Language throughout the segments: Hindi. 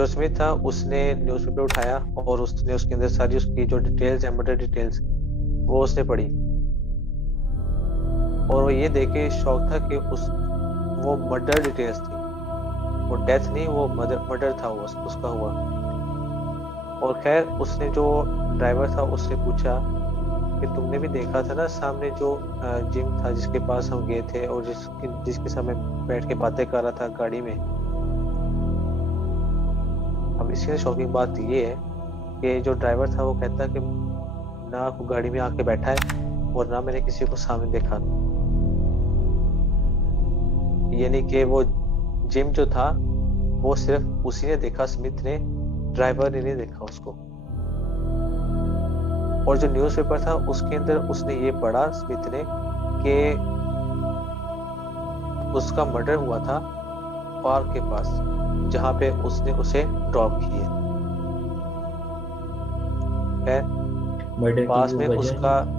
जो स्मिथ था उसने न्यूज़पेपर उठाया और उसने उसके अंदर सारी उसकी जो डिटेल्स है, मर्डर डिटेल्स, वो उसने पढ़ी। और वो ये देख के शौक था कि वो मर्डर डिटेल्स थी, वो डेथ नहीं, वो मर्डर था वो उसका हुआ। और खैर उसने जो ड्राइवर था उससे पूछा कि तुमने भी देखा था ना सामने जो जिम था जिसके पास हम गए थे और जिसके सामने बैठ के बातें कर रहा था गाड़ी में। अब इससे शॉकिंग बात ये है कि जो ड्राइवर था वो कहता कि ना वो गाड़ी में आके बैठा है और ना मैंने किसी को सामने देखा। यानी कि वो जिम जो था वो सिर्फ उसी ने देखा, स्मिथ ने, ड्राइवर ने नहीं देखा उसको। और जो न्यूज़पेपर था उसके अंदर उसने ये पढ़ा स्मिथ ने कि उसका मर्डर हुआ था पार्क के पास जहां पे उसने उसे ड्रॉप किया है। मर्डर की पास कोई में वजह उसका, नहीं?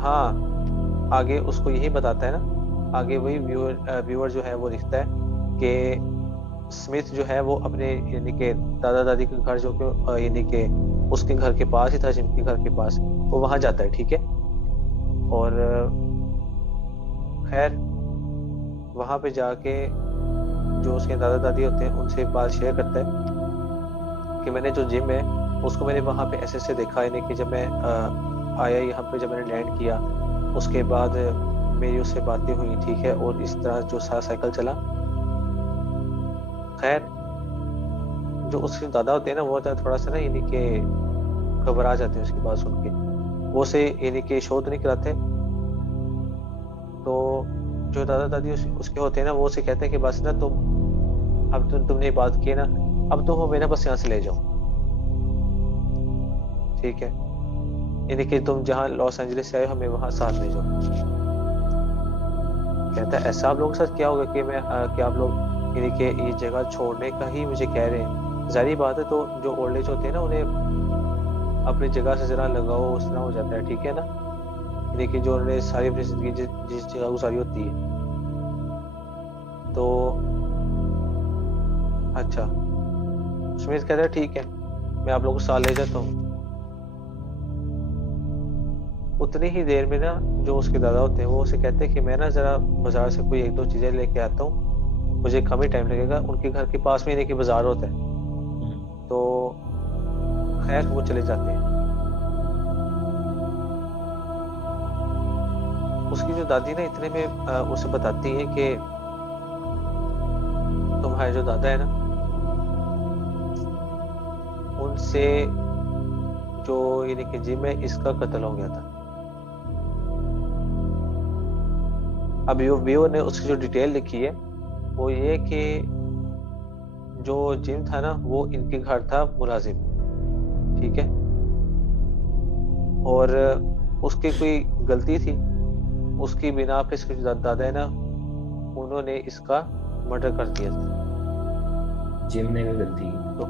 हाँ, आगे उसको यही बताता है ना, आगे वही व्यूअर जो है वो लिखता है कि स्मिथ जो है वो अपने यानी कि दादा दादी के घर जो कि यानी कि उसके घर के पास ही था, जिम के घर के पास, वो वहां जाता है, ठीक है। और खैर वहां पे जाके जो उसके दादा दादी होते हैं उनसे बात शेयर करता है कि मैंने जो जिम है उसको मैंने वहां पे ऐसे ऐसे देखा, यानी कि जब मैं आया यहाँ पे, जब मैंने लैंड किया उसके बाद मेरी उससे बातें हुई, ठीक है, और इस तरह जो सारा साइकिल चला। खैर जो उसके दादा होते हैं ना वो थोड़ा सा ना यानी कि घबरा जाते हैं उसकी बात सुन के। वो से यानी कि शो तो नहीं कराते। तो जो दादा दादी उसके होते हैं ना वो उसे कहते हैं कि बस ना अब तुमने बात की ना, अब तुम हमें ना बस यहाँ से ले जाओ, ठीक है, यानी कि तुम जहाँ लॉस एंजलिस से आए हमें वहां साथ ले जाओ। कहता है ऐसा आप लोगों के साथ क्या होगा कि कि आप लोग यानी कि ये जगह छोड़ने का ही मुझे कह रहे हैं। जाहिर बात है, तो जो ओल्ड एज होते हैं ना उन्हें अपनी जगह से जरा लगाओ उस तरह हो जाता है, ठीक है ना। यानी कि जो उन्होंने सारी अपनी जिंदगी जिस जगह गुजारी होती है। तो अच्छा, सुमित कहता है ठीक है मैं आप लोगों को साथ ले जाता हूँ। उतनी ही देर में ना जो उसके दादा होते हैं वो उसे कहते हैं कि मैं ना जरा बाजार से कोई एक दो चीजें लेके आता हूँ, मुझे कम ही टाइम लगेगा। उनके घर के पास में ही देखिए बाजार होता है। तो खैर वो चले जाते हैं। उसकी जो दादी ना इतने में उसे बताती है कि तुम्हारे जो दादा है ना उनसे जो यानी कि जिम में इसका कत्ल हो गया था। अब व्यूअर ने उसकी जो डिटेल लिखी है वो ये कि जो जिम था ना वो इनके घर था मुलाजिम, ठीक है, और उसकी कोई गलती थी, उसकी बिना पे इसके जो दादा है ना उन्होंने इसका मर्डर कर दिया था। जिम ने भी गलती की? तो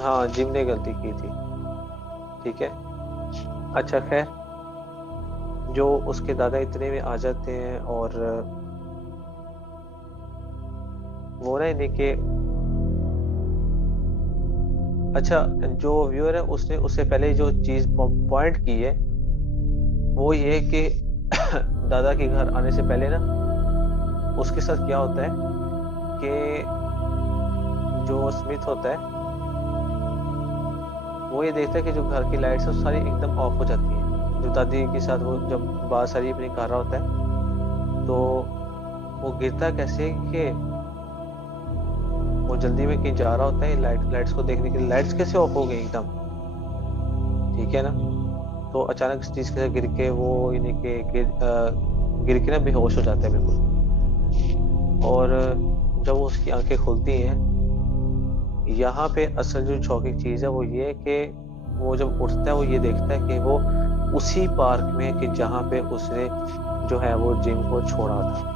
हाँ, जिम ने गलती की थी, ठीक है। अच्छा खैर जो उसके दादा इतने में आ जाते हैं और वो ना इन्हें के, अच्छा, जो व्यूअर है उसने उससे पहले जो चीज पॉइंट की है वो ये कि दादा के घर आने से पहले ना उसके साथ क्या होता है कि जो स्मिथ होता है वो ये देखता है कि जो घर की लाइट्स है वो सारी एकदम ऑफ हो जाती है। जो दादी के साथ वो जब बात सारी अपनी कर रहा होता है तो वो गिरता कैसे कि वो जल्दी में कहीं जा रहा होता है लाइट्स को देखने के लिए, लाइट्स कैसे ऑफ हो गई एकदम, ठीक है ना। तो अचानक इस चीज के गिर के वो यानी कि गिर के ना बेहोश हो जाता है बिल्कुल। और जब वो उसकी आंखें खुलती हैं, यहाँ पे असल जो शॉकिंग चीज है वो ये है कि वो जब उठता है वो ये देखता है कि वो उसी पार्क में है कि जहाँ पे उसने जो है वो जिम को छोड़ा था,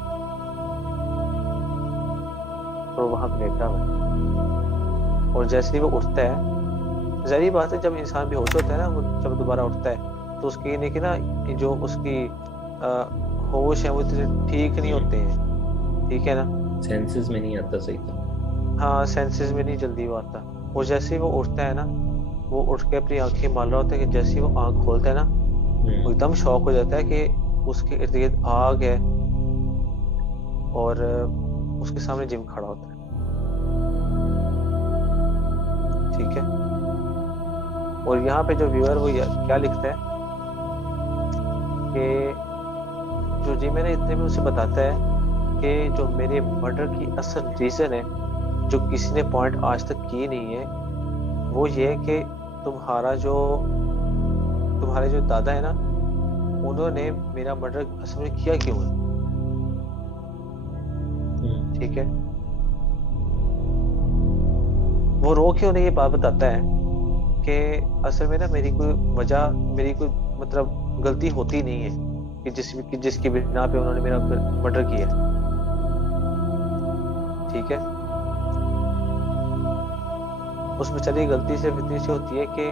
तो वहां पे लेटा हुआ है। और जैसे ही वो उठता है, जाहिर बात है जब इंसान बेहोश होता है ना वो जब दोबारा उठता है तो उसकी यानी कि ना जो उसकी होश है वो इतने ठीक नहीं होते हैं, ठीक है ना। सेंसेस में नहीं आता सही तो। हाँ, सेंसेस में नहीं जल्दी वो आता। और जैसे ही वो उठता है ना, वो उठ के अपनी आंखें मान रहा होता है कि जैसे ही वो आंख खोलता है ना, वो हम्म। एकदम शॉक हो जाता है कि उसके इर्द गिर्द आग है, और उसके सामने जिम खड़ा होता है। ठीक है। और यहाँ पे जो व्यूअर वो क्या लिखता है कि जो जिम है ना, इतने में उसे बताता है कि जो मेरे मर्डर की असल रीजन है, जो किसी ने पॉइंट आज तक की नहीं है, वो ये है कि तुम्हारा जो तुम्हारे जो दादा है ना, उन्होंने मेरा मर्डर असल में किया क्यों है। हम्म। ठीक है। वो रो के उन्हें ये बात बताता है कि असल में ना मेरी कोई वजह, मेरी कोई मतलब गलती होती नहीं है कि जिसकी बिना पे उन्होंने मेरा मर्डर किया है। ठीक है। उस बेचारी की गलती सिर्फ इतनी सी होती है कि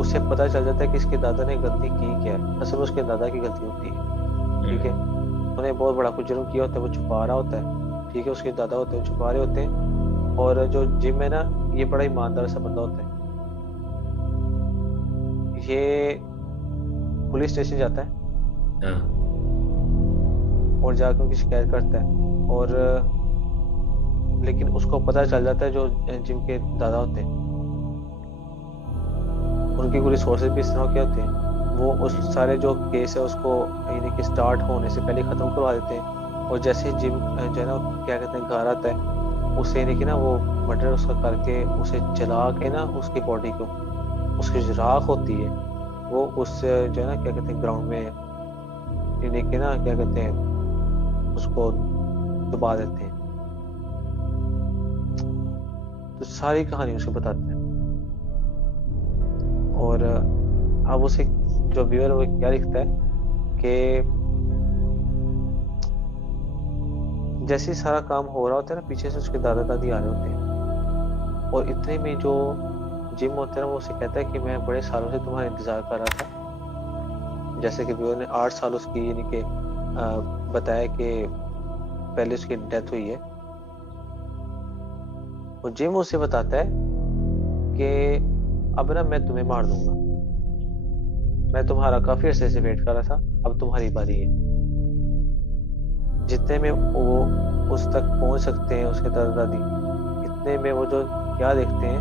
उसे पता चल जाता है कि इसके दादा ने गलती की क्या है, असल में उसके दादा की गलती होती है। ठीक है। हम्म। उन्हें बहुत बड़ा कुछ जुर्म किया होता है, वो छुपा रहा होता है। ठीक है। उसके दादा होते हैं, वो छुपा रहे होते हैं। और जो जिम है ना, ये बड़ा ईमानदार सा बंदा होता है। ये पुलिस स्टेशन जाता है हाँ। और जाकर उनकी शिकायत करता है। और लेकिन उसको पता चल जाता है जो जिम के दादा होते हैं, उनके कोई रिसोर्सेज भी इस तरह के होते हैं, वो उस हम्म। सारे जो केस है उसको यानी कि स्टार्ट होने से पहले खत्म करवा देते हैं। और जैसे ही जिम जो है ना, क्या कहते हैं, घर आता है, उसे यानी कि ना वो मर्डर उसका करके उसे जला के ना, उसकी बॉडी को, उसकी जो राख होती है, वो उस जो है ना, क्या कहते हैं, ग्राउंड में यानी कि ना, क्या कहते हैं, उसको दबा देते हैं। तो सारी कहानी उसको बताते हैं। और अब उसे जो व्यूअर वो क्या लिखता है कि जैसे ही सारा काम हो रहा होता है ना, पीछे से उसके दादा दादी आ रहे होते हैं। और इतने में जो जिम होता है ना, वो उसे कहता है कि मैं बड़े सालों से तुम्हारा इंतजार कर रहा था। जैसे कि व्यूअर ने 8 साल उसकी यानी कि बताया कि पहले उसकी डेथ हुई है। और जिम उसे बताता है कि अब ना मैं तुम्हें मार दूंगा, मैं तुम्हारा काफी अरसे से वेट कर रहा था, अब तुम्हारी बारी है। जितने में वो उस तक पहुंच सकते हैं उसके दादा दादी, इतने में वो जो क्या देखते हैं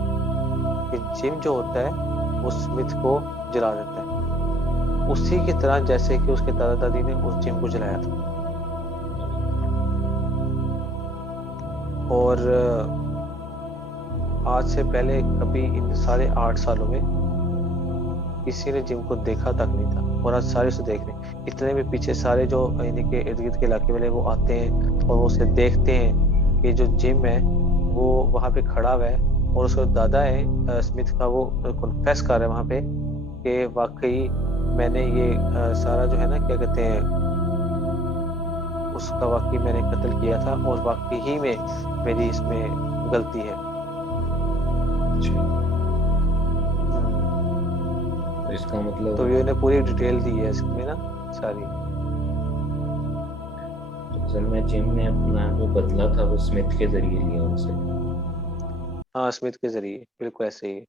कि जिम जो होता है वो स्मिथ को जला देता है, उसी की तरह जैसे कि उसके दादा दादी ने उस जिम को जलाया था। और आज से पहले कभी इन सारे 8 सालों में किसी ने जिम को देखा तक नहीं था, और आज सारे उसे देख रहे हैं। इतने में पीछे सारे जो यानी कि इर्द गिर्द के इलाके वाले वो आते हैं और वो उसे देखते हैं कि जो जिम है वो वहां पे खड़ा हुआ है, और उसका दादा है स्मिथ का, वो कॉन्फेस कर रहा है वहां पे कि वाकई मैंने ये सारा जो है ना, क्या कहते हैं, उसका वाकई मैंने कत्ल किया था, और वाकई ही में मेरी इसमें गलती है। अच्छा। हम्म। तो इसका तो ये मतलब ने पूरी डिटेल दी है इसमें ना, सारी। असल में जिम ने अपना जो बदला था वो स्मिथ के जरिए लिया उनसे। हाँ, स्मिथ के जरिए, बिल्कुल ऐसे ही है।